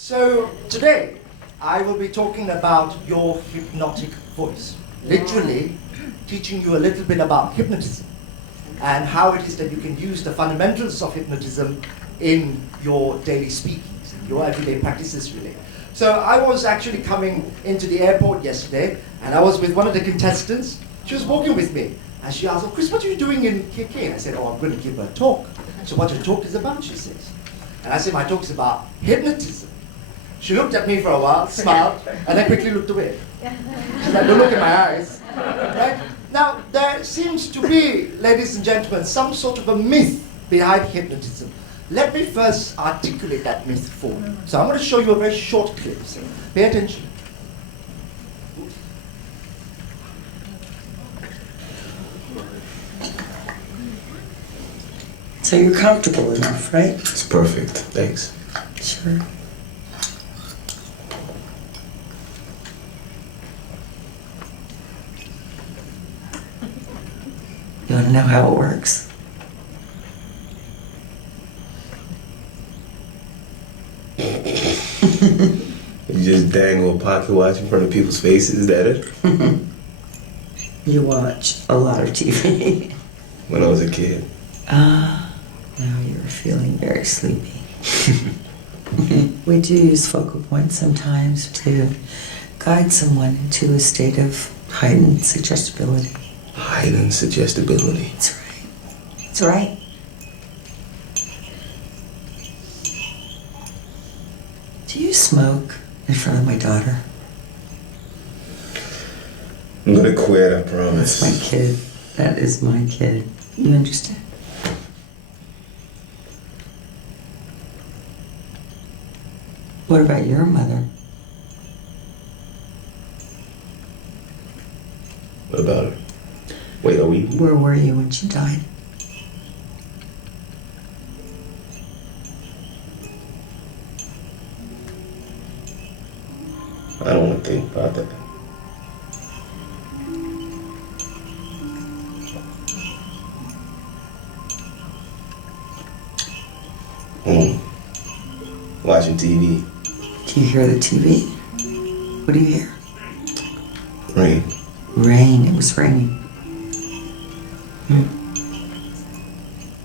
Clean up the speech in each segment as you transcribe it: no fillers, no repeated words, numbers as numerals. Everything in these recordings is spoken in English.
So today I will be talking about your hypnotic voice. Literally teaching you a little bit about hypnotism and how it is that you can use the fundamentals of hypnotism in your daily speakings, your everyday practices really. So I was actually coming into the airport yesterday and I was with one of the contestants. She was walking with me and she asked, "Oh, Chris, what are you doing in KK?" And I said, "Oh, I'm going to give a talk." "So what your talk is about?" she says. And I said, "My talk is about hypnotism." She looked at me for a while, smiled, and then quickly looked away. She's like, "Don't look in my eyes." Right? Now, there seems to be, ladies and gentlemen, some sort of a myth behind hypnotism. Let me first articulate that myth for you. So I'm going to show you a very short clip. So pay attention. So you're comfortable enough, right? It's perfect, thanks. Sure. You want to know how it works? You just dangle a pocket watch in front of people's faces, is that it? You watch a lot of TV. When I was a kid. Now you're feeling very sleepy. We do use focal points sometimes to guide someone into a state of heightened suggestibility. Heightened suggestibility. That's right. That's right. Do you smoke in front of my daughter? I'm gonna quit, I promise. That's my kid. That is my kid. You understand? What about your mother? What about her? Wait, are we? Where were you when she died? I don't want to think about that. Watching TV. Do you hear the TV? What do you hear? Rain. Rain. It was raining.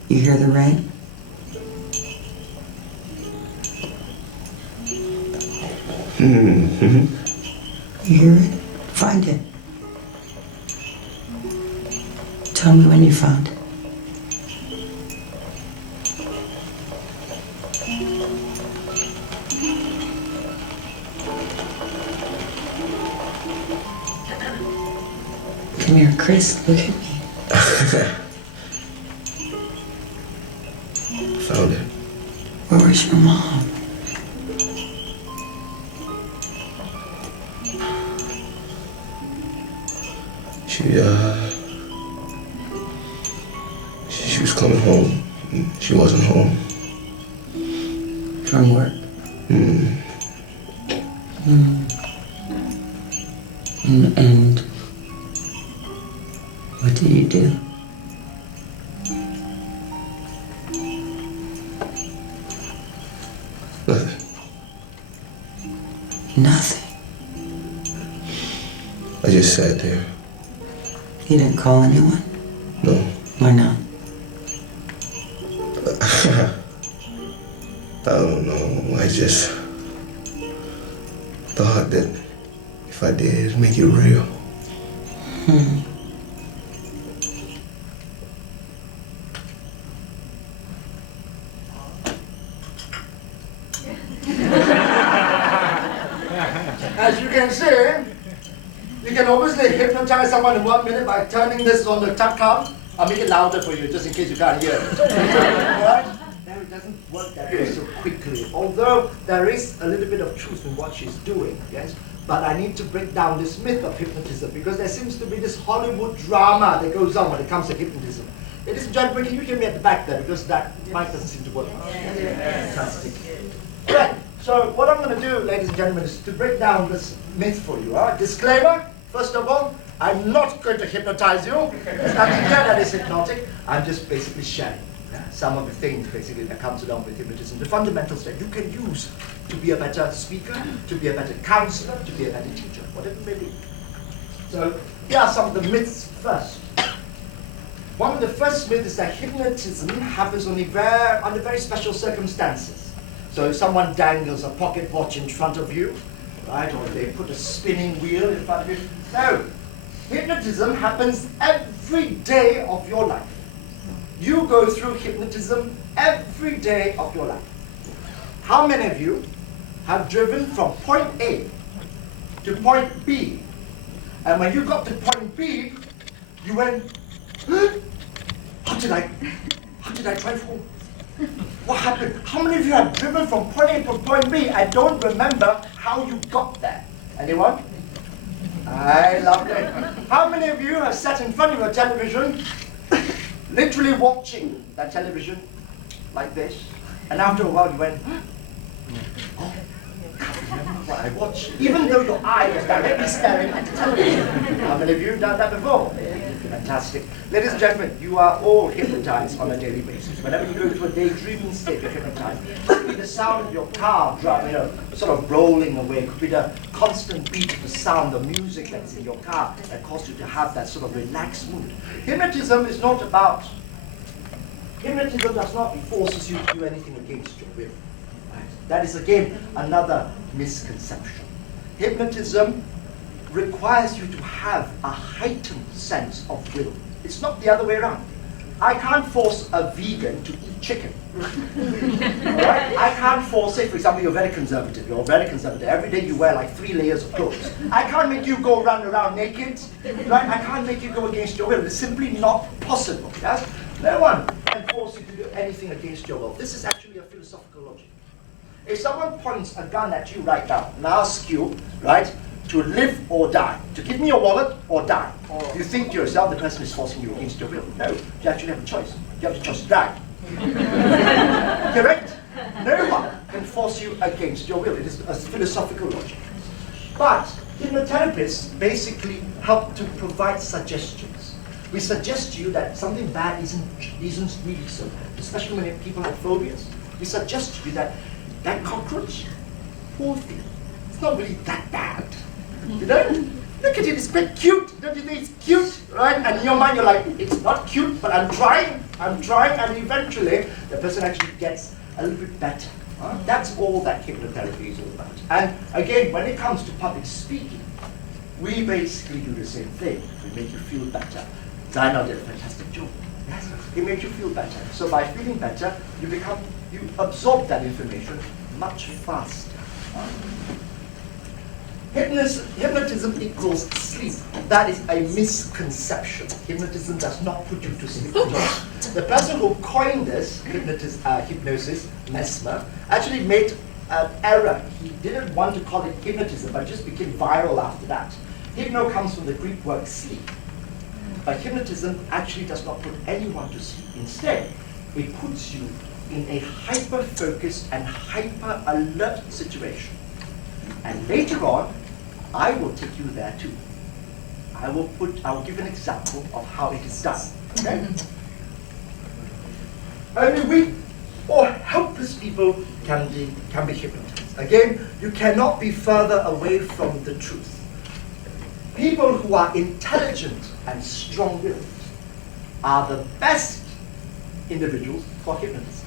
You hear the rain? You hear it? Find it. Tell me when you found it. Come here, Chris. Look at me. Found it. Where was your mom? She was coming home. She wasn't home. From work? And what did you do? Nothing. Nothing. I just sat there. You didn't call anyone? No. Why not? I don't know. I just thought that if I did, it'd make it real. As you can see, you can obviously hypnotize someone in 1 minute by turning this on the tap count. I'll make it louder for you, just in case you can't hear it. Alright? Now it doesn't work that way so quickly. Although there is a little bit of truth in what she's doing, yes? But I need to break down this myth of hypnotism because there seems to be this Hollywood drama that goes on when it comes to hypnotism. Ladies and gentlemen, can you hear me at the back there? Because that mic doesn't seem to work. Fantastic. Right. So what I'm going to do, ladies and gentlemen, is to break down this myth for you. Disclaimer, first of all, I'm not going to hypnotize you. There's nothing here that is hypnotic. I'm just basically sharing. some of the things basically that comes along with hypnotism, the fundamentals that you can use to be a better speaker, to be a better counselor, to be a better teacher, whatever it may be. So here are some of the myths first. One of the first myths is that hypnotism happens only under very special circumstances. So if someone dangles a pocket watch in front of you, right, or they put a spinning wheel in front of you. No, hypnotism happens every day of your life. You go through hypnotism every day of your life. How many of you have driven from point A to point B, and when you got to point B, you went, how did I drive home? What happened? How many of you have driven from point A to point B and don't remember how you got there? Anyone? I love it. How many of you have sat in front of your television, literally watching that television like this, and after a while you went, oh, I can't remember what I watched, even though your eye was directly staring at the television. How many of you have done that before? Fantastic. Ladies and gentlemen, you are all hypnotized on a daily basis. Whenever you go into a daydreaming state, you're hypnotized. It could be the sound of your car driving, sort of rolling away. It could be the constant beat of the sound, the music that's in your car that causes you to have that sort of relaxed mood. Hypnotism is not about, hypnotism does not force you to do anything against your will. Right? That is again another misconception. Hypnotism requires you to have a heightened sense of will. It's not the other way around. I can't force a vegan to eat chicken. Alright? I can't force, say for example, you're very conservative. Every day you wear like 3 layers of clothes. I can't make you go run around naked. Right? I can't make you go against your will. It's simply not possible. Yes? No one can force you to do anything against your will. This is actually a philosophical logic. If someone points a gun at you right now and asks you, right, to live or die, to give me your wallet or die, you think to yourself the person is forcing you against your will. No, you actually have a choice. You have the choice to die. Correct? No one can force you against your will. It is a philosophical logic. But hypnotherapists basically help to provide suggestions. We suggest to you that something bad isn't really so bad, especially when people have phobias. We suggest to you that cockroach, poor thing, it's not really that bad. You know? Look at it, it's quite cute. Don't you think it's cute? Right? And in your mind you're like, it's not cute, but I'm trying, and eventually the person actually gets a little bit better. That's all that hypnotherapy is all about. And again, when it comes to public speaking, we basically do the same thing. We make you feel better. Zainal did a fantastic job. Yes, it makes you feel better. So by feeling better, you absorb that information much faster. Hypnotism equals sleep. That is a misconception. Hypnotism does not put you to sleep at all. The person who coined this, hypnosis, Mesmer, actually made an error. He didn't want to call it hypnotism, but it just became viral after that. Hypno comes from the Greek word sleep. But hypnotism actually does not put anyone to sleep. Instead, it puts you in a hyper-focused and hyper-alert situation. And later on, I will take you there too. I will give an example of how it is done. Okay? Only weak or helpless people can be hypnotized. Again, you cannot be further away from the truth. People who are intelligent and strong-willed are the best individuals for hypnotism.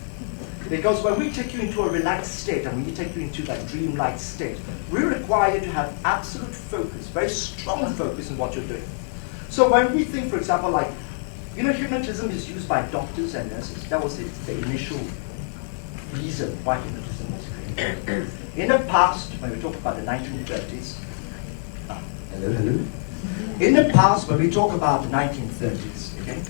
Because when we take you into a relaxed state and when we take you into that dreamlike state, we require you to have absolute focus, very strong focus in what you're doing. So when we think, for example, like, hypnotism is used by doctors and nurses. That was the initial reason why hypnotism was created. In the past, when we talk about the 1930s, hello? In the past, when we talk about the 1930s, okay,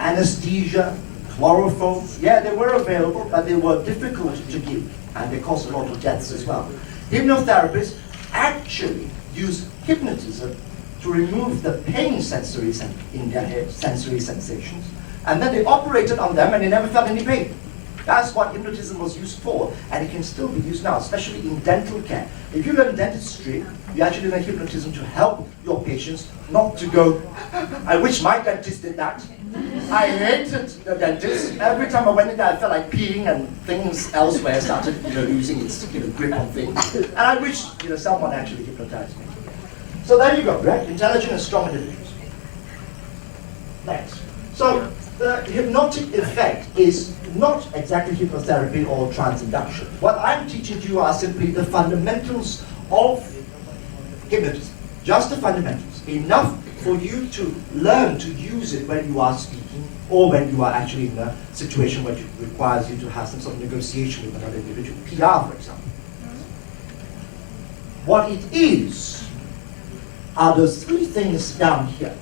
anesthesia, chloroform, yeah, they were available, but they were difficult to give, and they caused a lot of deaths as well. Hypnotherapists actually use hypnotism to remove the pain sensories in their head, sensory sensations, and then they operated on them and they never felt any pain. That's what hypnotism was used for, and it can still be used now, especially in dental care. If you learn dentistry, you actually learn hypnotism to help your patients not to go, I wish my dentist did that. I hated the dentist. Every time I went in there, I felt like peeing, and things elsewhere started, losing its, grip on things. And I wish, someone actually hypnotized me. So there you go, right? Intelligent and strong individuals. Next. So the hypnotic effect is not exactly hypnotherapy or transinduction. What I'm teaching you are simply the fundamentals of hypnotism. Just the fundamentals. Enough for you to learn to use it when you are speaking or when you are actually in a situation where it requires you to have some sort of negotiation with another individual. PR, for example. What it is are those three things down here.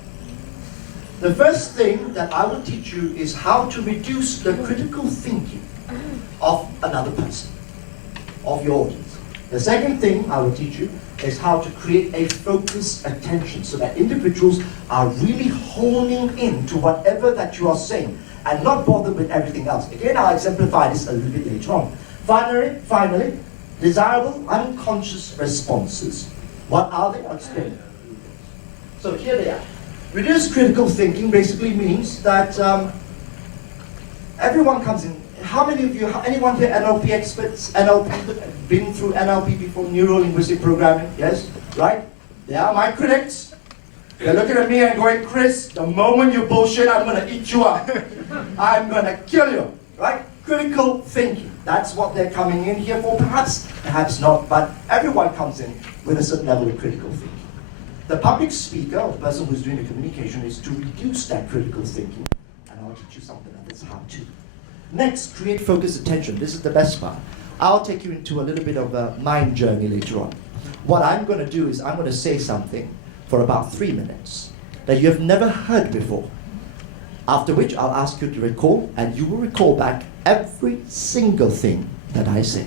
The first thing that I will teach you is how to reduce the critical thinking of another person, of your audience. The second thing I will teach you is how to create a focused attention so that individuals are really honing in to whatever that you are saying and not bothered with everything else. Again, I'll exemplify this a little bit later on. Finally, desirable unconscious responses. What are they? I'll explain. So here they are. Reduced critical thinking basically means that everyone comes in. How many of you, anyone here NLP experts, NLP, been through NLP before, neuro-linguistic programming? Yes? Right? They are my critics. They're looking at me and going, Chris, the moment you bullshit, I'm going to eat you up. I'm going to kill you. Right? Critical thinking. That's what they're coming in here for. Perhaps not, but everyone comes in with a certain level of critical thinking. The public speaker, or the person who's doing the communication, is to reduce that critical thinking. And I'll teach you something that is how to. Next, create focused attention. This is the best part. I'll take you into a little bit of a mind journey later on. What I'm going to do is I'm going to say something for about 3 minutes that you have never heard before. After which I'll ask you to recall, and you will recall back every single thing that I say.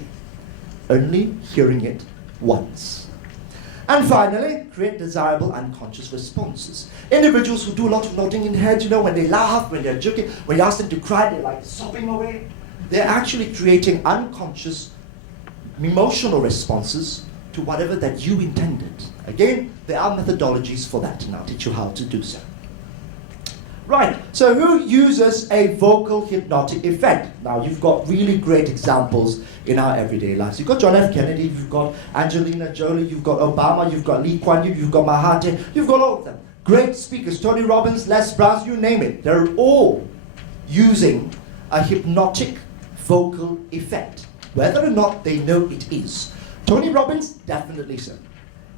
Only hearing it once. And finally, create desirable unconscious responses. Individuals who do a lot of nodding in head, when they laugh, when they're joking, when you ask them to cry, they're like sobbing away. They're actually creating unconscious emotional responses to whatever that you intended. Again, there are methodologies for that, and I'll teach you how to do so. Right, so who uses a vocal hypnotic effect? Now, you've got really great examples in our everyday lives. You've got John F. Kennedy, you've got Angelina Jolie, you've got Obama, you've got Lee Kuan Yew, you've got Mahathir, you've got all of them. Great speakers, Tony Robbins, Les Brown, you name it. They're all using a hypnotic vocal effect, whether or not they know it is. Tony Robbins, definitely so.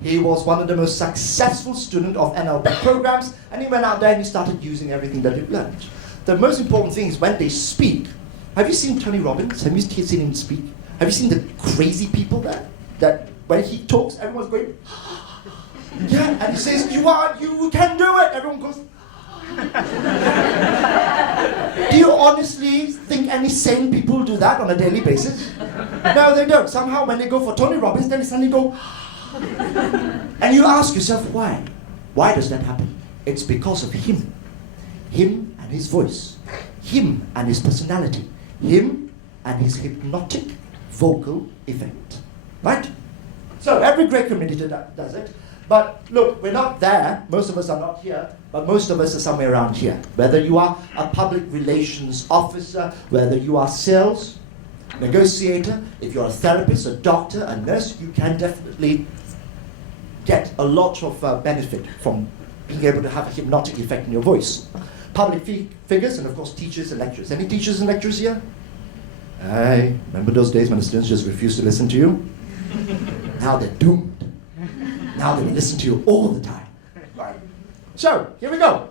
He was one of the most successful students of NLP programs, and he went out there and he started using everything that he learned. The most important thing is when they speak. Have you seen Tony Robbins? Have you seen him speak? Have you seen the crazy people there? That when he talks, everyone's going, yeah, and he says, you can do it. Everyone goes, do you honestly think any sane people do that on a daily basis? No, they don't. Somehow when they go for Tony Robbins, then they suddenly go, and you ask yourself why? Why does that happen? It's because of him. Him and his voice. Him and his personality. Him and his hypnotic vocal effect. Right? So every great communicator does it. But look, we're not there. Most of us are not here. But most of us are somewhere around here. Whether you are a public relations officer, whether you are sales, negotiator, if you're a therapist, a doctor, a nurse, you can definitely get a lot of benefit from being able to have a hypnotic effect in your voice. Public figures, and of course teachers and lecturers. Any teachers and lecturers here? I remember those days when the students just refused to listen to you? Now they're doomed. Now they listen to you all the time. Right. So, here we go.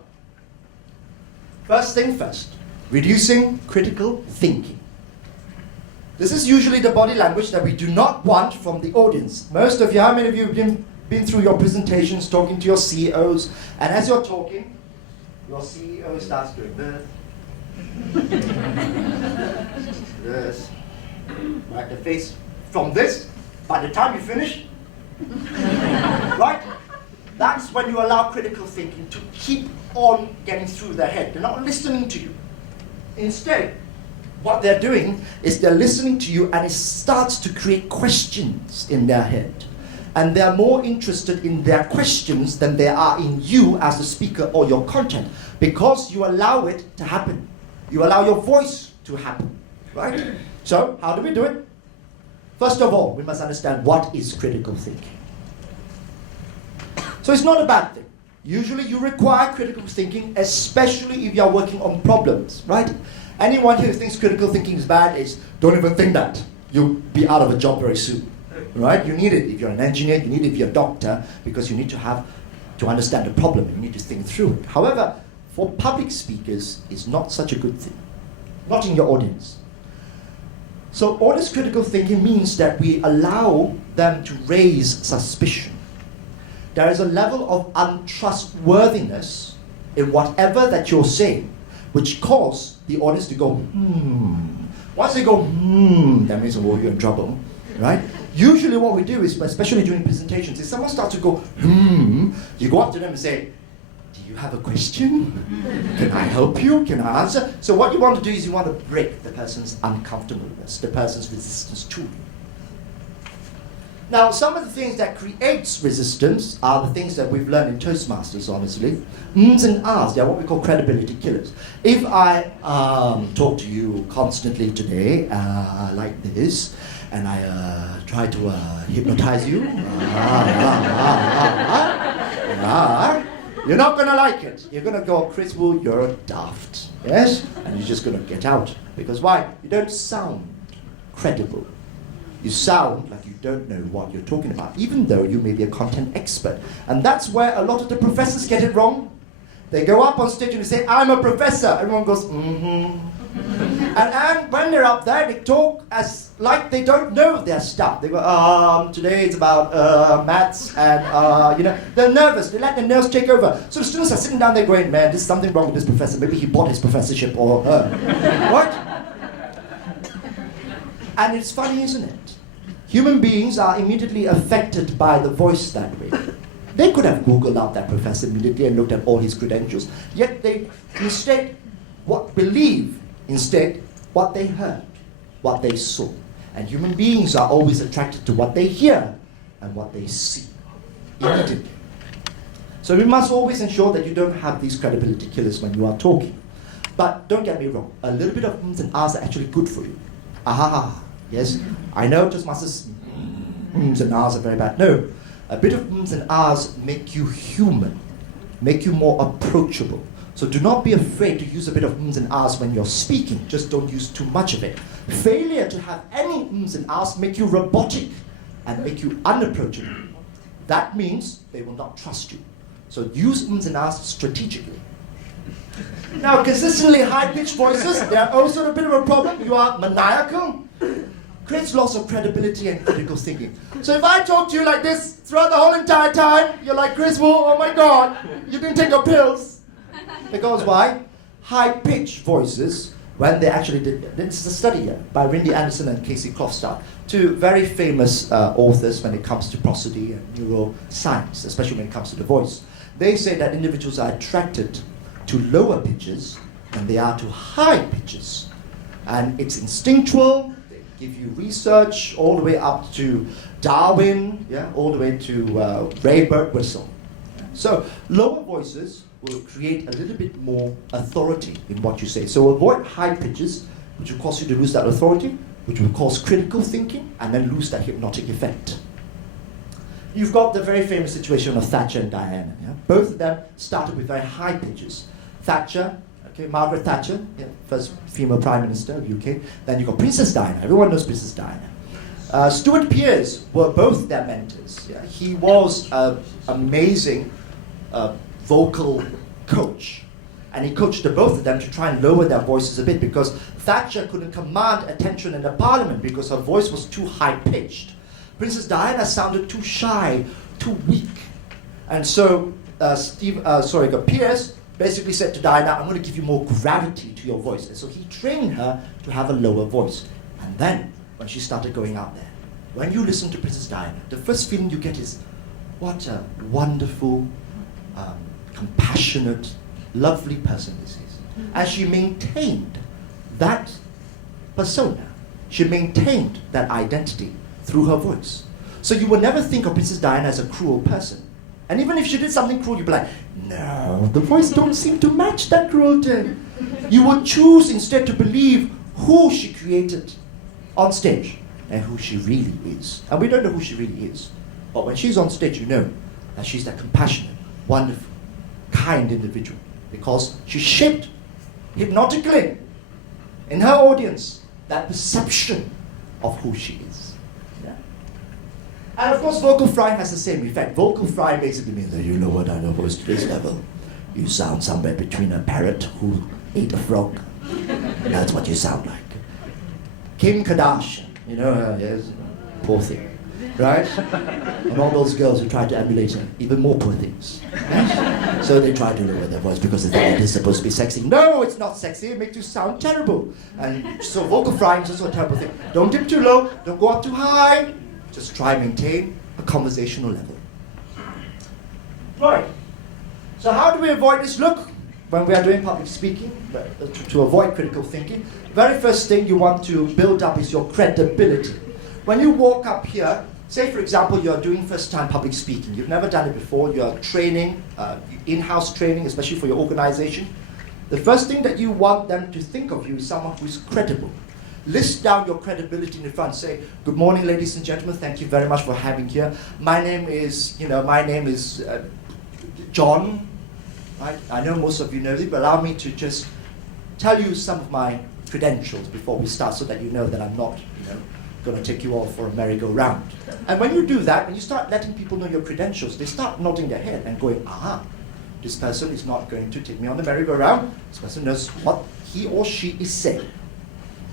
First thing first, reducing critical thinking. This is usually the body language that we do not want from the audience. Most of you, how many of you have been through your presentations, talking to your CEOs, and as you're talking, your CEO starts doing this, this, right, the face from this, by the time you finish, right, that's when you allow critical thinking to keep on getting through their head. They're not listening to you. Instead, what they're doing is they're listening to you and it starts to create questions in their head. And they're more interested in their questions than they are in you as the speaker or your content, because you allow it to happen. You allow your voice to happen, right? So, how do we do it? First of all, we must understand what is critical thinking. So it's not a bad thing. Usually you require critical thinking, especially if you're working on problems, right? Anyone who thinks critical thinking is bad is, don't even think that. You'll be out of a job very soon, right? You need it if you're an engineer, you need it if you're a doctor, because you need to understand the problem, you need to think through it. However, for public speakers, it's not such a good thing. Not in your audience. So all this critical thinking means that we allow them to raise suspicion. There is a level of untrustworthiness in whatever that you're saying, which cause the audience to go, Once they go, that means, oh, you're in trouble, right? Usually what we do is, especially during presentations, if someone starts to go, you go up to them and say, do you have a question? Can I help you? Can I answer? So what you want to do is you want to break the person's uncomfortableness, the person's resistance to you. Now, some of the things that creates resistance are the things that we've learned in Toastmasters, honestly. M's and R's, they're what we call credibility killers. If I talk to you constantly today, like this, and I try to hypnotize you, you're not going to like it. You're going to go, Chris Wu, you're daft. Yes? And you're just going to get out. Because why? You don't sound credible. You sound like you don't know what you're talking about, even though you may be a content expert. And that's where a lot of the professors get it wrong. They go up on stage and they say, I'm a professor. Everyone goes, And when they're up there, they talk as like they don't know their stuff. They go, today it's about maths, and they're nervous. They let the nerves take over. So the students are sitting down there going, man, there's something wrong with this professor. Maybe he bought his professorship or her. What? And it's funny, isn't it? Human beings are immediately affected by the voice that way. They could have Googled out that professor immediately and looked at all his credentials, yet they instead believe what they heard, what they saw. And human beings are always attracted to what they hear and what they see immediately. So we must always ensure that you don't have these credibility killers when you are talking. But don't get me wrong, a little bit of ums and ahs are actually good for you. Yes, I know Toastmasters ums and ahs are very bad. No, a bit of ums and ahs make you human, make you more approachable. So do not be afraid to use a bit of ums and ahs when you're speaking, just don't use too much of it. Failure to have any ums and ahs make you robotic and make you unapproachable. That means they will not trust you. So use ums and ahs strategically. Now, consistently high-pitched voices, they are also a bit of a problem. You are maniacal. Creates loss of credibility and critical thinking. So if I talk to you like this throughout the whole entire time, you're like, Chris Wu, oh my God, you didn't take your pills. Because why? High-pitched voices, when they actually did, this is a study here by Rindy Anderson and Casey Klofstad, two very famous authors when it comes to prosody and neuroscience, especially when it comes to the voice. They say that individuals are attracted to lower pitches than they are to high pitches. And it's instinctual. They give you research all the way up to Darwin, all the way to Ray Birtwistle. So lower voices will create a little bit more authority in what you say. So avoid high pitches, which will cause you to lose that authority, which will cause critical thinking, and then lose that hypnotic effect. You've got the very famous situation of Thatcher and Diana. Both of them started with very high pitches. Thatcher, Margaret Thatcher, first female Prime Minister of UK. Then you've got Princess Diana. Everyone knows Princess Diana. Stuart Pearce were both their mentors. He was an amazing vocal coach. And he coached the both of them to try and lower their voices a bit, because Thatcher couldn't command attention in the parliament because her voice was too high-pitched. Princess Diana sounded too shy, too weak. And so Pearce basically said to Diana, I'm going to give you more gravity to your voice. And so he trained her to have a lower voice. And then, when she started going out there, when you listen to Princess Diana, the first feeling you get is, what a wonderful, compassionate, lovely person this is. And she maintained that persona. She maintained that identity through her voice. So you will never think of Princess Diana as a cruel person. And even if she did something cruel, you'd be like, no, the voice don't seem to match that cruelty. You would choose instead to believe who she created on stage and who she really is. And we don't know who she really is. But when she's on stage, you know that she's that compassionate, wonderful, kind individual. Because she shaped hypnotically in her audience that perception of who she is. Yeah? And of course, vocal frying has the same effect. Vocal frying basically means that you know what I know voice to this level. You sound somewhere between a parrot who ate a frog. That's what you sound like. Kim Kardashian, you know her, yes, poor thing, right? And all those girls who try to emulate her, even more poor things. Right? So they try to lower their voice because they think it is supposed to be sexy. No, it's not sexy, it makes you sound terrible. And so vocal frying is also a terrible thing. Don't dip too low, don't go up too high. Just try and maintain a conversational level. Right. So how do we avoid this look when we are doing public speaking, to avoid critical thinking? Very first thing you want to build up is your credibility. When you walk up here, say for example you're doing first time public speaking, you've never done it before, you're training, in-house training, especially for your organization. The first thing that you want them to think of you is someone who is credible. List down your credibility in the front. Say, good morning ladies and gentlemen, thank you very much for having here. My name is John. Right? I know most of you know this, but allow me to just tell you some of my credentials before we start so that you know that I'm not going to take you all for a merry-go-round. And when you do that, when you start letting people know your credentials, they start nodding their head and going, aha, this person is not going to take me on the merry-go-round. This person knows what he or she is saying.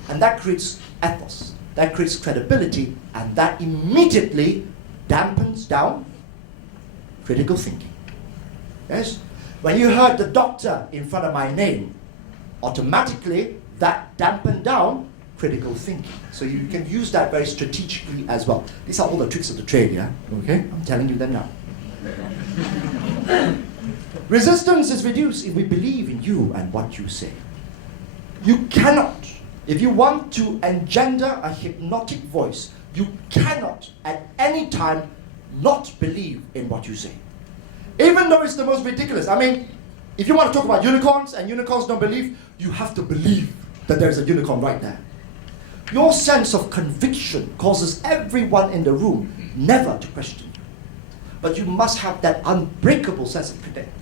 And that creates ethos, that creates credibility, and that immediately dampens down critical thinking. Yes? When you heard the doctor in front of my name, automatically that dampened down critical thinking. So you can use that very strategically as well. These are all the tricks of the trade, yeah? Okay? I'm telling you them now. Resistance is reduced if we believe in you and what you say. You cannot, if you want to engender a hypnotic voice, you cannot at any time not believe in what you say. Even though it's the most ridiculous. I mean, if you want to talk about unicorns and unicorns don't believe, you have to believe that there's a unicorn right there. Your sense of conviction causes everyone in the room never to question you. But you must have that unbreakable sense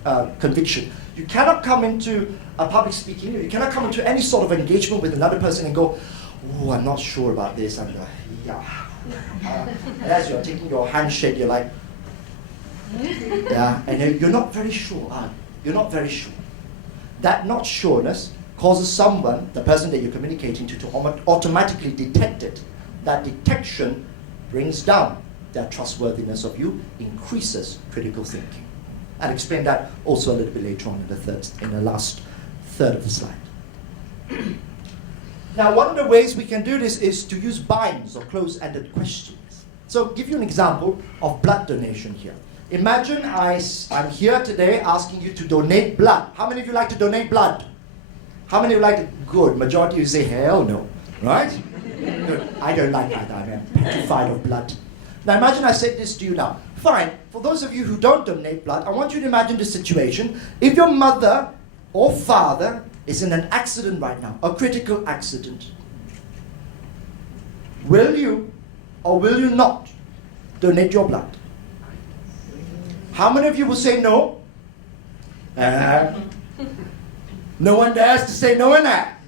of conviction. You cannot come into a public speaking, you cannot come into any sort of engagement with another person and go, oh, I'm not sure about this. I'm like, yeah. And as you're taking your handshake, you're like, yeah, and you're not very sure, are you? You're not very sure. That not sureness causes someone, the person that you're communicating to automatically detect it. That detection brings down their trustworthiness of you, increases critical thinking. I'll explain that also a little bit later on in the last third of the slide. Now, one of the ways we can do this is to use binds or close-ended questions. So I'll give you an example of blood donation here. Imagine I'm here today asking you to donate blood. How many of you like to donate blood? How many of you like it? Good. Majority of you say, hell no. Right? Good. I don't like that. I'm petrified of blood. Now imagine I said this to you now. Fine. For those of you who don't donate blood, I want you to imagine this situation. If your mother or father is in an accident right now, a critical accident, will you or will you not donate your blood? How many of you will say no? No one dares to say no in that.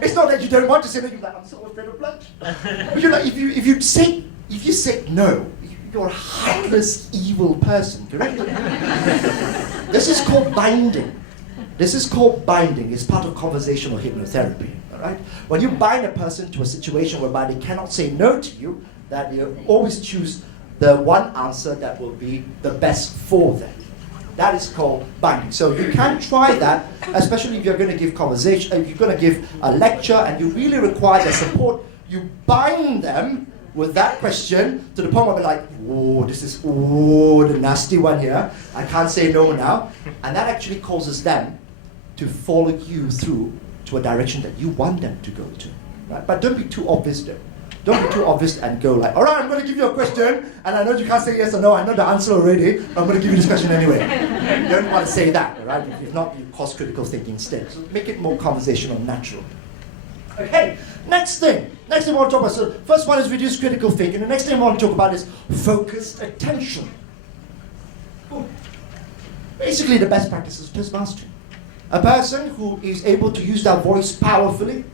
It's not that you don't want to say no, you're like, I'm so afraid of blood. But you're like, if you say no, you're a heartless, evil person, correct? This is called binding. This is called binding. It's part of conversational hypnotherapy, all right? When you bind a person to a situation whereby they cannot say no to you, that you always choose the one answer that will be the best for them. That is called binding. So you can try that, especially if you're going to give conversation, if you're going to give a lecture and you really require their support, you bind them with that question to the point where they're like, oh, this is, the nasty one here. I can't say no now. And that actually causes them to follow you through to a direction that you want them to go to. Right? But don't be too obvious though. Don't be too obvious and go like, all right, I'm going to give you a question, and I know you can't say yes or no, I know the answer already, but I'm going to give you this question anyway. You don't want to say that, all right? If not, you cause critical thinking instead. So make it more conversational, natural. Okay, next thing I want to talk about. So first one is reduce critical thinking. The next thing I want to talk about is focused attention. Cool. Basically, the best practice is Toastmasters. A person who is able to use their voice powerfully,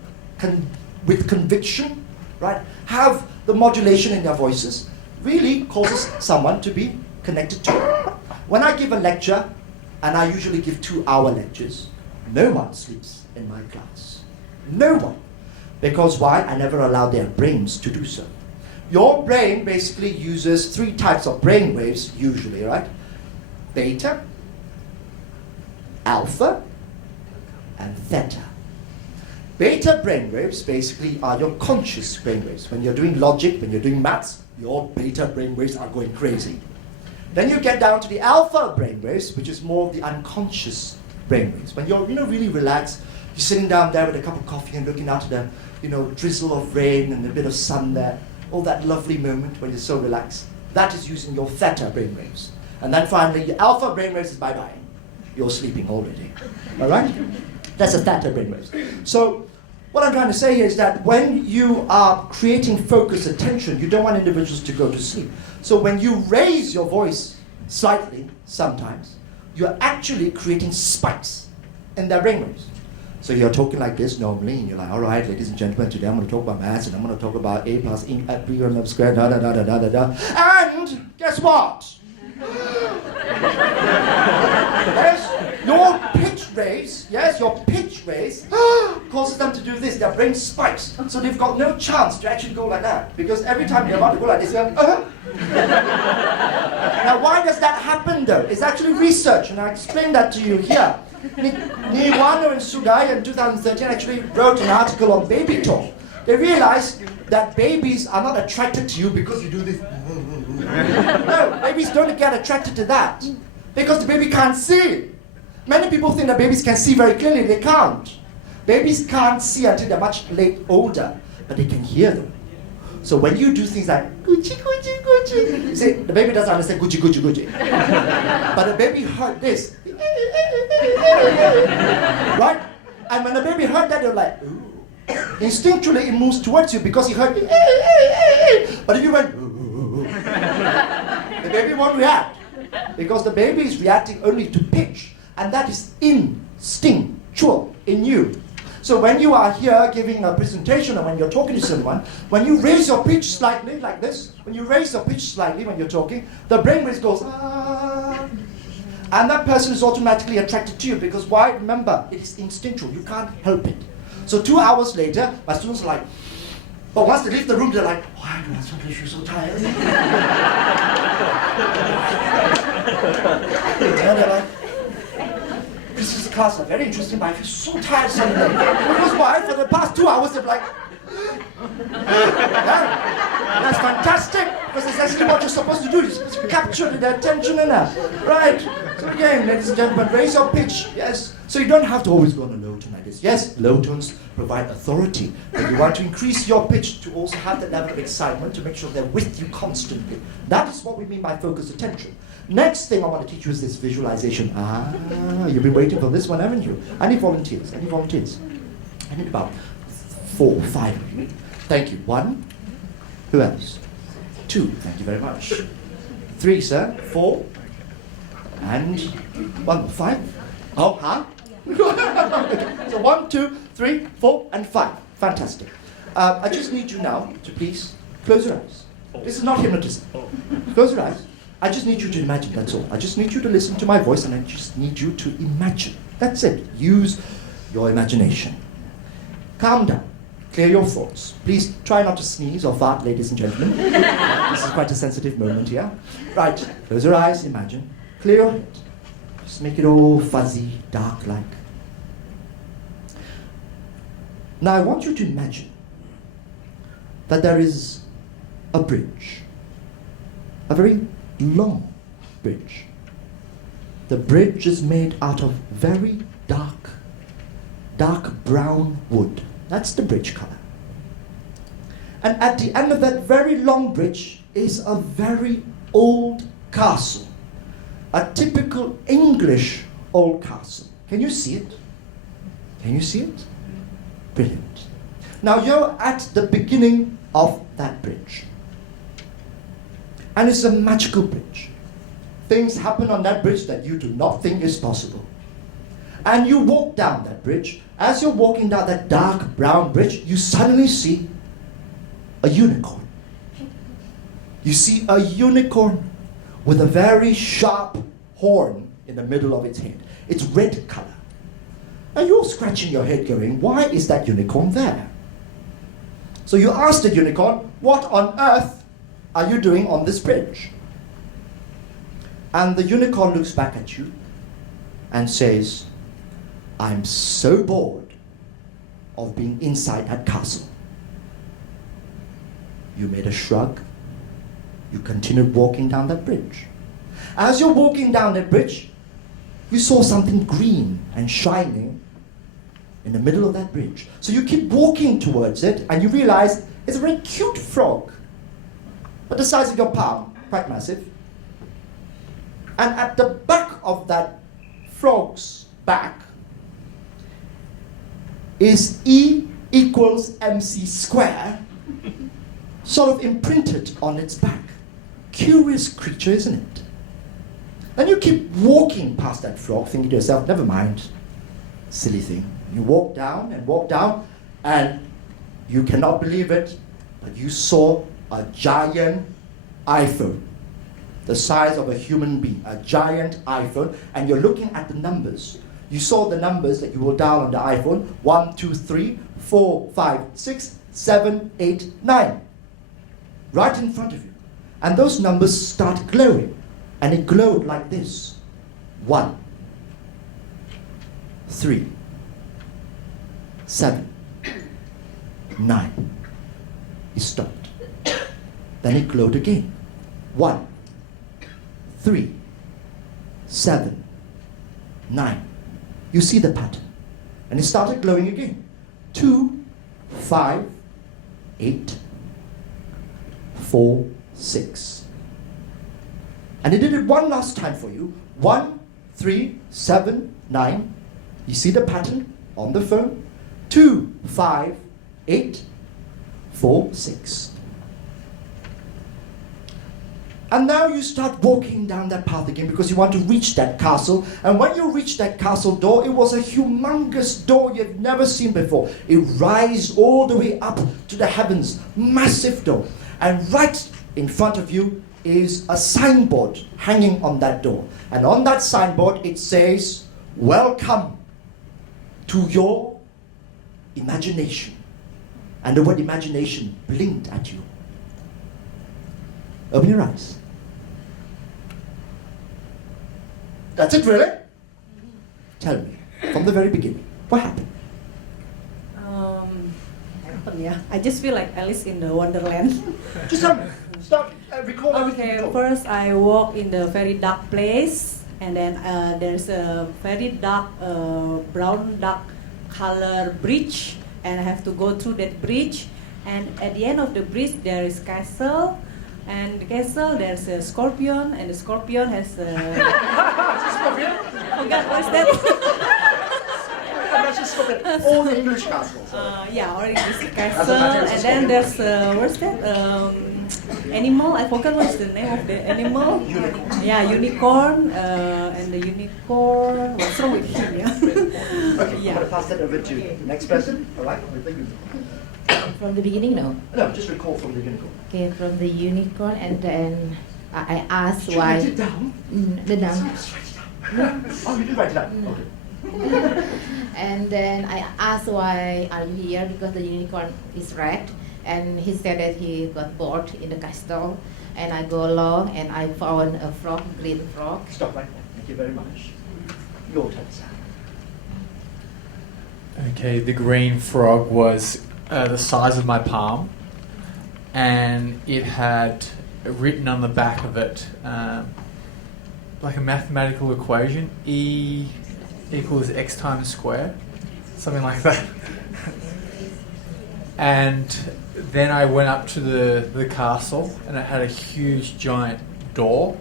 with conviction, right, have the modulation in their voices, really causes someone to be connected to it. When I give a lecture, and I usually give 2-hour lectures, no one sleeps in my class. No one. Because why? I never allow their brains to do so. Your brain basically uses 3 types of brain waves, usually, right? Beta, alpha, and theta. Beta brainwaves basically are your conscious brainwaves. When you're doing logic, when you're doing maths, your beta brainwaves are going crazy. Then you get down to the alpha brainwaves, which is more of the unconscious brainwaves. When you're really relaxed, you're sitting down there with a cup of coffee and looking out at the drizzle of rain and a bit of sun there, all that lovely moment when you're so relaxed. That is using your theta brainwaves. And then finally, your alpha brainwaves is bye-bye. You're sleeping already. All right? That's a theta brainwaves. So what I'm trying to say here is that when you are creating focused attention, you don't want individuals to go to sleep. So when you raise your voice slightly, sometimes, you're actually creating spikes in their brainwaves. So you're talking like this normally, and you're like, all right, ladies and gentlemen, today I'm going to talk about maths, and I'm going to talk about A plus B on the square, da da da da da da da. And guess what? Yes, your pitch raise causes them to do this. Their brain spikes, so they've got no chance to actually go like that, because every time they're about to go like this, they're Now, why does that happen though? It's actually research, and I explained that to you here. Niwano and Sugai in 2013 actually wrote an article on baby talk. They realized that babies are not attracted to you because you do this. No, babies don't get attracted to that because the baby can't see. Many people think that babies can see very clearly. They can't. Babies can't see until they're much older, but they can hear them. So when you do things like Gucci, Gucci, Gucci, you see, the baby doesn't understand Gucci, Gucci, Gucci. But the baby heard this. Right? And when the baby heard that, they're like, ooh. Instinctually, it moves towards you because he heard. But if you went, the baby won't react. Because the baby is reacting only to pitch. And that is instinctual in you. So when you are here giving a presentation or when you're talking to someone, when you raise your pitch slightly, like this, when you raise your pitch slightly when you're talking, the brainwave goes, ah. And that person is automatically attracted to you because why? Remember, it is instinctual. You can't help it. So 2 hours later, my students are like, but once they leave the room, they're like, why do I suddenly feel so tired? And they're like, this is class are very interesting, but I feel so tired suddenly. Because why? For the past 2 hours, they're like, yeah, that's fantastic, because that's actually what you're supposed to do, is capture their attention in that. Right? So again, ladies and gentlemen, raise your pitch, yes? So you don't have to always go on a low tone like this. Yes, low tones provide authority, but you want to increase your pitch to also have that level of excitement to make sure they're with you constantly. That is what we mean by focused attention. Next thing I want to teach you is this visualization. You've been waiting for this one, haven't you? I need volunteers. I need about 4, 5 of you. Thank you. 1. Who else? 2. Thank you very much. 3, sir. 4. And 1, 5. Oh, huh? So 1, 2, 3, 4, and 5. Fantastic. I just need you now to please close your eyes. This is not hypnotism. Close your eyes. I just need you to imagine, that's all. I just need you to listen to my voice and I just need you to imagine. That's it. Use your imagination. Calm down. Clear your thoughts. Please try not to sneeze or fart, ladies and gentlemen. This is quite a sensitive moment here. Right. Close your eyes, imagine. Clear your head. Just make it all fuzzy, dark-like. Now I want you to imagine that there is a bridge. A very long bridge. The bridge is made out of very dark brown wood. That's the bridge color. And at the end of that very long bridge is a very old castle. A typical English old castle. Can you see it? Can you see it? Brilliant. Now you're at the beginning of that bridge. And it's a magical bridge. Things happen on that bridge that you do not think is possible. And you walk down that bridge. As you're walking down that dark brown bridge, you suddenly see a unicorn. You see a unicorn with a very sharp horn in the middle of its head. It's red color. And you're scratching your head going, why is that unicorn there? So you ask the unicorn, what on earth are you doing on this bridge? And the unicorn looks back at you and says, I'm so bored of being inside that castle. You made a shrug. You continued walking down that bridge. As you're walking down that bridge, you saw something green and shining in the middle of that bridge. So you keep walking towards it, and you realize it's a very cute frog, but the size of your palm, quite massive. And at the back of that frog's back is E equals MC square, sort of imprinted on its back. Curious creature, isn't it? And you keep walking past that frog, thinking to yourself, never mind, silly thing. You walk down, and you cannot believe it, but you saw a giant iPhone, the size of a human being, a giant iPhone, and you're looking at the numbers. You saw the numbers that you will dial on the iPhone, 1, 2, 3, 4, 5, 6, 7, 8, 9, right in front of you. And those numbers start glowing, and it glowed like this: 1, 3, 7, 9. It stopped. Then it glowed again. 1, 3, 7, 9. You see the pattern. And it started glowing again. 2, 5, 8, 4, 6. And it did it one last time for you. 1, 3, 7, 9. You see the pattern on the phone? 2, 5, 8, 4, 6. And now you start walking down that path again because you want to reach that castle. And when you reach that castle door, it was a humongous door you've never seen before. It rises all the way up to the heavens, massive door. And right in front of you is a signboard hanging on that door. And on that signboard it says, welcome to your imagination. And the word imagination blinked at you. Open your eyes. That's it, really? Tell me, from the very beginning, what happened? Yeah, I just feel like Alice in the Wonderland. Just tell me. Start recall everything. Okay, first I walk in the very dark place, and then there's a very dark, brown dark color bridge, and I have to go through that bridge. And at the end of the bridge there is castle, and the castle there's a scorpion, and the scorpion has a Scorpion? oh God, what's that? That's just Scorpion. All the English castles. Yeah, or English castle, and then there's what's that? Animal. I forgot what's the name of the animal. Unicorn. Yeah, unicorn. And the unicorn. What's wrong with him? Yeah. Okay, Yeah. I'm going to pass that over to the next person. All right, with the unicorn. From the beginning, no. No, just recall from the unicorn. Okay, from the unicorn, and then I asked Should I why. write it down? The down. Let's write it down. Oh, you did write it down. Okay. And then I asked why are you here, because the unicorn is red, and he said that he got bored in the castle. And I go along and I found a frog, green frog. Stop right there. Thank you very much. Your turn, Sam. Okay, the green frog was the size of my palm, and it had written on the back of it like a mathematical equation: E equals x times square, something like that. And then I went up to the castle, and it had a huge giant door,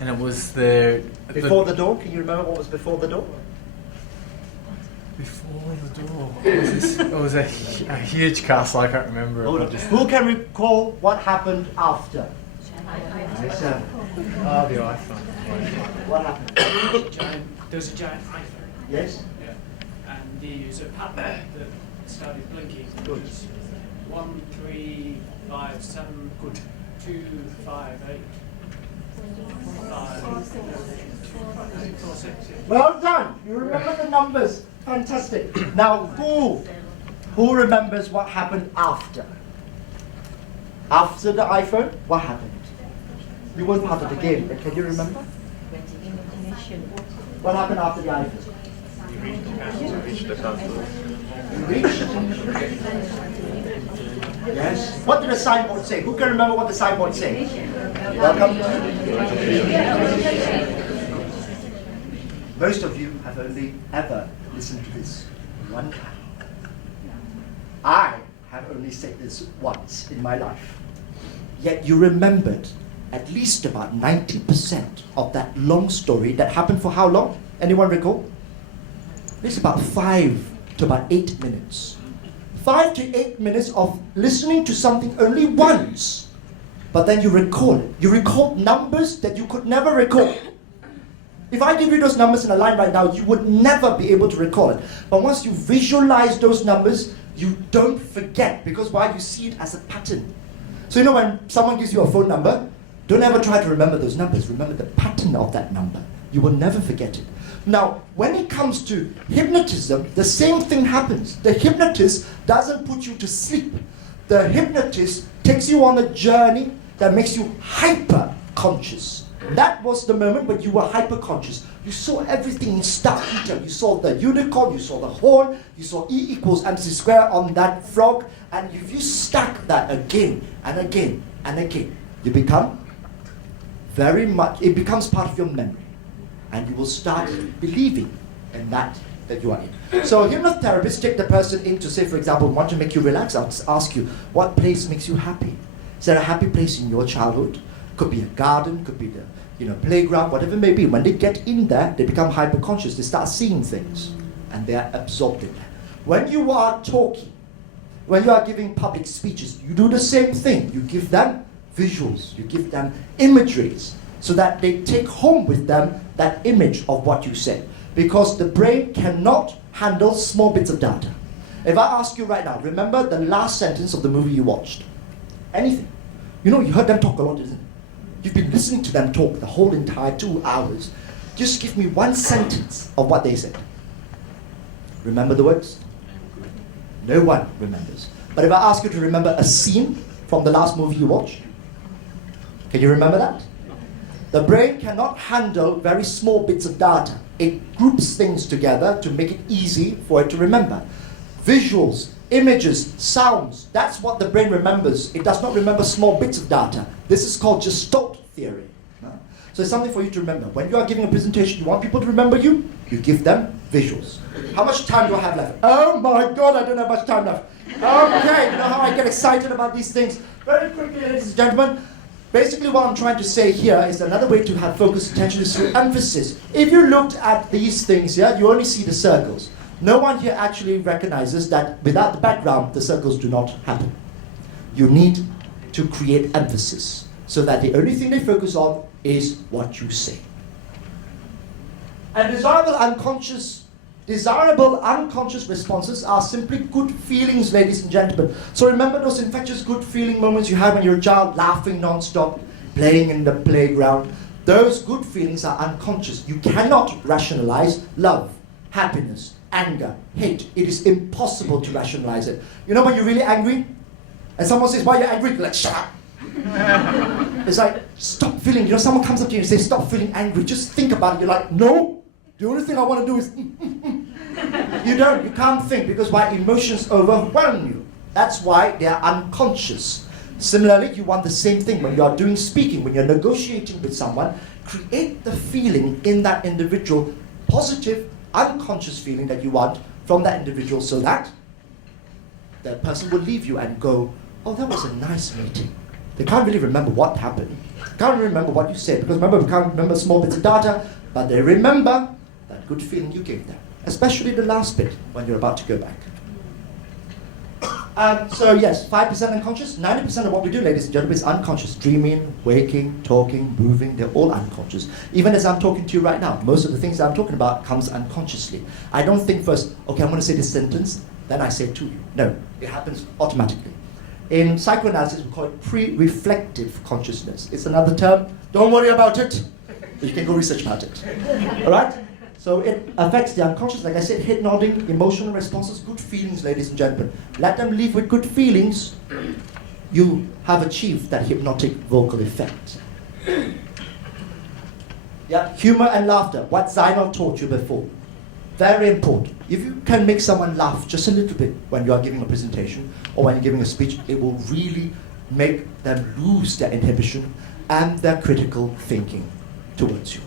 and it was Before the door, can you remember what was before the door? Before the door. It was a huge castle. I can't remember. Hold on. Who can recall what happened after? Nice. Oh, the iPhone. What happened? There was a giant iPhone. Yes? Yeah. And there was a pattern that started blinking. Good. It was 1, 3, 5, 7, good. 2, 5, 8. 5, 4, 6, yeah. Well done. You remember the numbers. Fantastic. Now, who remembers what happened after? After the iPhone, what happened? You weren't part of the game, but can you remember? What happened after the iPhone? You reached? Yes. What did the signboard say? Who can remember what the signboard said? Welcome. Most of you have only ever listened to this one time. I have only said this once in my life. Yet you remembered at least about 90% of that long story that happened for how long? Anyone recall? It's about 5 to about 8 minutes. 5 to 8 minutes of listening to something only once. But then you recall it. You recall numbers that you could never recall. If I give you those numbers in a line right now, you would never be able to recall it. But once you visualize those numbers, you don't forget, because why? You see it as a pattern. So you know when someone gives you a phone number, don't ever try to remember those numbers. Remember the pattern of that number. You will never forget it. Now, when it comes to hypnotism, the same thing happens. The hypnotist doesn't put you to sleep. The hypnotist takes you on a journey that makes you hyper-conscious. That was the moment when you were hyper-conscious. You saw everything in stark detail. You saw the unicorn, you saw the horn, you saw E equals MC square on that frog, and if you stack that again and again and again, you become it becomes part of your memory. And you will start believing in that you are in. So hypnotherapists take the person in to say, for example, want to make you relax. I'll ask you, what place makes you happy? Is there a happy place in your childhood? Could be a garden, could be the playground, whatever it may be. When they get in there, they become hyper-conscious. They start seeing things, and they are absorbed in that. When you are talking, when you are giving public speeches, you do the same thing. You give them visuals, you give them imageries, so that they take home with them that image of what you said. Because the brain cannot handle small bits of data. If I ask you right now, remember the last sentence of the movie you watched? Anything. You heard them talk a lot, isn't it? You've been listening to them talk the whole entire 2 hours. Just give me one sentence of what they said. Remember the words? No one remembers. But if I ask you to remember a scene from the last movie you watched, can you remember that? The brain cannot handle very small bits of data. It groups things together to make it easy for it to remember. Visuals, images, sounds, that's what the brain remembers. It does not remember small bits of data. This is called Gestalt theory. So it's something for you to remember. When you are giving a presentation, you want people to remember you, you give them visuals. How much time do I have left? Oh my God, I don't have much time left. Okay, you know how I get excited about these things. Very quickly, ladies and gentlemen. Basically what I'm trying to say here is another way to have focused attention is through emphasis. If you looked at these things here, you only see the circles. No one here actually recognizes that without the background, the circles do not happen. You need to create emphasis so that the only thing they focus on is what you say. And desirable unconscious responses are simply good feelings, ladies and gentlemen. So remember those infectious good feeling moments you had when you were a child, laughing non-stop, playing in the playground. Those good feelings are unconscious. You cannot rationalize love, happiness, anger, hate. It is impossible to rationalize it. You know when you're really angry? And someone says, why are you angry? You're like, shut up. It's like, stop feeling. Someone comes up to you and says, stop feeling angry. Just think about it. You're like, no. The only thing I want to do is... You can't think, because why? Emotions overwhelm you. That's why they are unconscious. Similarly, you want the same thing when you are doing speaking, when you're negotiating with someone. Create the feeling in that individual, positive, unconscious feeling that you want from that individual, so that the person will leave you and go oh, that was a nice meeting. They can't really remember what happened. Can't remember what you said, because remember, we can't remember small bits of data, but they remember that good feeling you gave them, especially the last bit when you're about to go back. So yes, 5% unconscious. 90% of what we do, ladies and gentlemen, is unconscious. Dreaming, waking, talking, moving, they're all unconscious. Even as I'm talking to you right now, most of the things that I'm talking about comes unconsciously. I don't think first, okay, I'm going to say this sentence, then I say it to you. No, it happens automatically. In psychoanalysis, we call it pre-reflective consciousness. It's another term. Don't worry about it. You can go research about it. All right? So it affects the unconscious. Like I said, head nodding, emotional responses, good feelings, ladies and gentlemen. Let them live with good feelings. You have achieved that hypnotic vocal effect. Yeah, humor and laughter. What Zainal taught you before. Very important. If you can make someone laugh just a little bit when you are giving a presentation or when you're giving a speech, it will really make them lose their inhibition and their critical thinking towards you.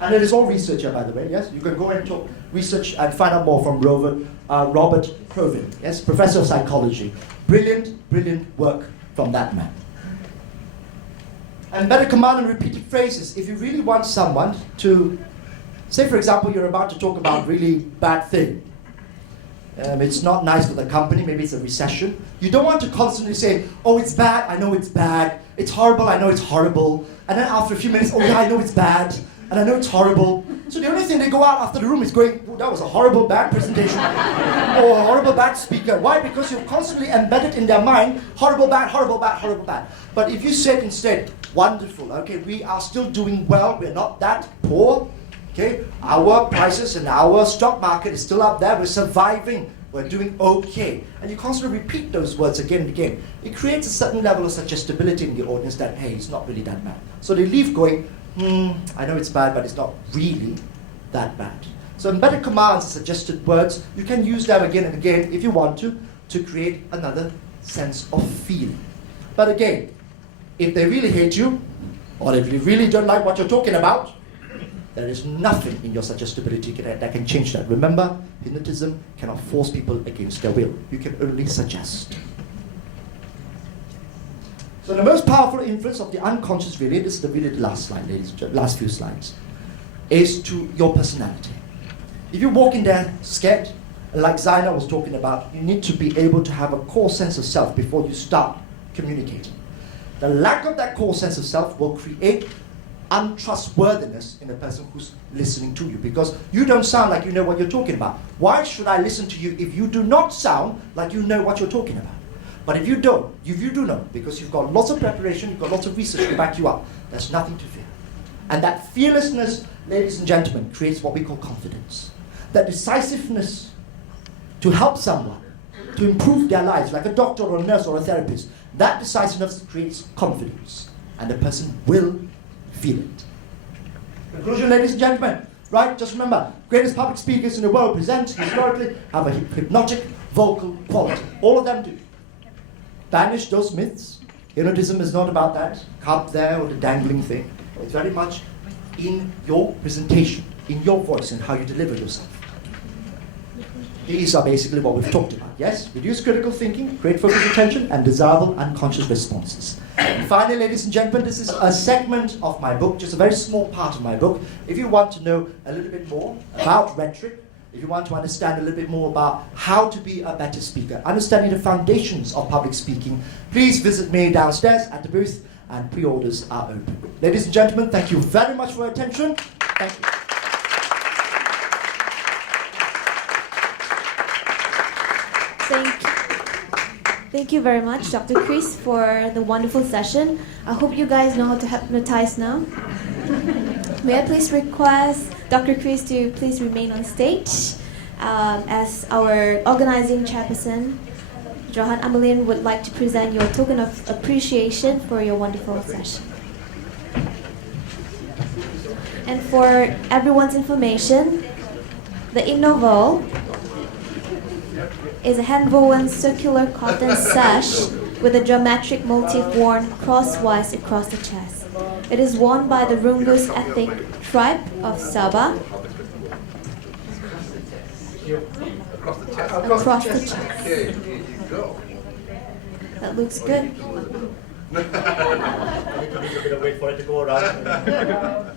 And it is all research here, by the way, yes? You can go and talk research and find out more from Robert Provin, yes? Professor of psychology. Brilliant, brilliant work from that man. And better command and repeated phrases. If you really want someone to, say for example, you're about to talk about really bad thing. It's not nice for the company, maybe it's a recession. You don't want to constantly say, oh, it's bad, I know it's bad. It's horrible, I know it's horrible. And then after a few minutes, oh yeah, I know it's bad. And I know it's horrible. So the only thing they go out after the room is going, oh, that was a horrible, bad presentation. Or a horrible, bad speaker. Why? Because you've constantly embedded in their mind, horrible, bad, horrible, bad, horrible, bad. But if you said instead, wonderful, okay, we are still doing well, we're not that poor, okay, our prices and our stock market is still up there, we're surviving, we're doing okay. And you constantly repeat those words again and again. It creates a certain level of suggestibility in the audience that, hey, it's not really that bad. So they leave going, I know it's bad, but it's not really that bad. So embedded commands, suggested words, you can use them again and again if you want to create another sense of feeling. But again, if they really hate you, or if they really don't like what you're talking about, there is nothing in your suggestibility that can change that. Remember, hypnotism cannot force people against their will. You can only suggest. So the most powerful influence of the unconscious, really, this is the last slide, ladies, last few slides, is to your personality. If you walk in there scared, like Zaina was talking about, you need to be able to have a core sense of self before you start communicating. The lack of that core sense of self will create untrustworthiness in the person who's listening to you, because you don't sound like you know what you're talking about. Why should I listen to you if you do not sound like you know what you're talking about? But if you do know, because you've got lots of preparation, you've got lots of research to back you up, there's nothing to fear. And that fearlessness, ladies and gentlemen, creates what we call confidence. That decisiveness to help someone, to improve their lives, like a doctor or a nurse or a therapist, that decisiveness creates confidence. And the person will feel it. Conclusion, ladies and gentlemen, right? Just remember, greatest public speakers in the world present, historically, have a hypnotic vocal quality. All of them do. Banish those myths. Hypnotism is not about that cup there or the dangling thing. It's very much in your presentation, in your voice and how you deliver yourself. These are basically what we've talked about. Yes, reduce critical thinking, create focused attention, and desirable unconscious responses. And finally, ladies and gentlemen, this is a segment of my book, just a very small part of my book. If you want to know a little bit more about rhetoric, if you want to understand a little bit more about how to be a better speaker, understanding the foundations of public speaking, please visit me downstairs at the booth, and pre-orders are open. Ladies and gentlemen, thank you very much for your attention. Thank you. Thank you very much, Dr. Chris, for the wonderful session. I hope you guys know how to hypnotize now. May I please request Dr. Chris to please remain on stage as our organizing chairperson, Johan Amelin, would like to present your token of appreciation for your wonderful session. And for everyone's information, the Innovo is a hand-woven circular cotton sash with a geometric motif worn crosswise across the chest. It is worn by the Rungus ethnic tribe of Sabah. Across the chest. That looks good. I need to wait for it to go around.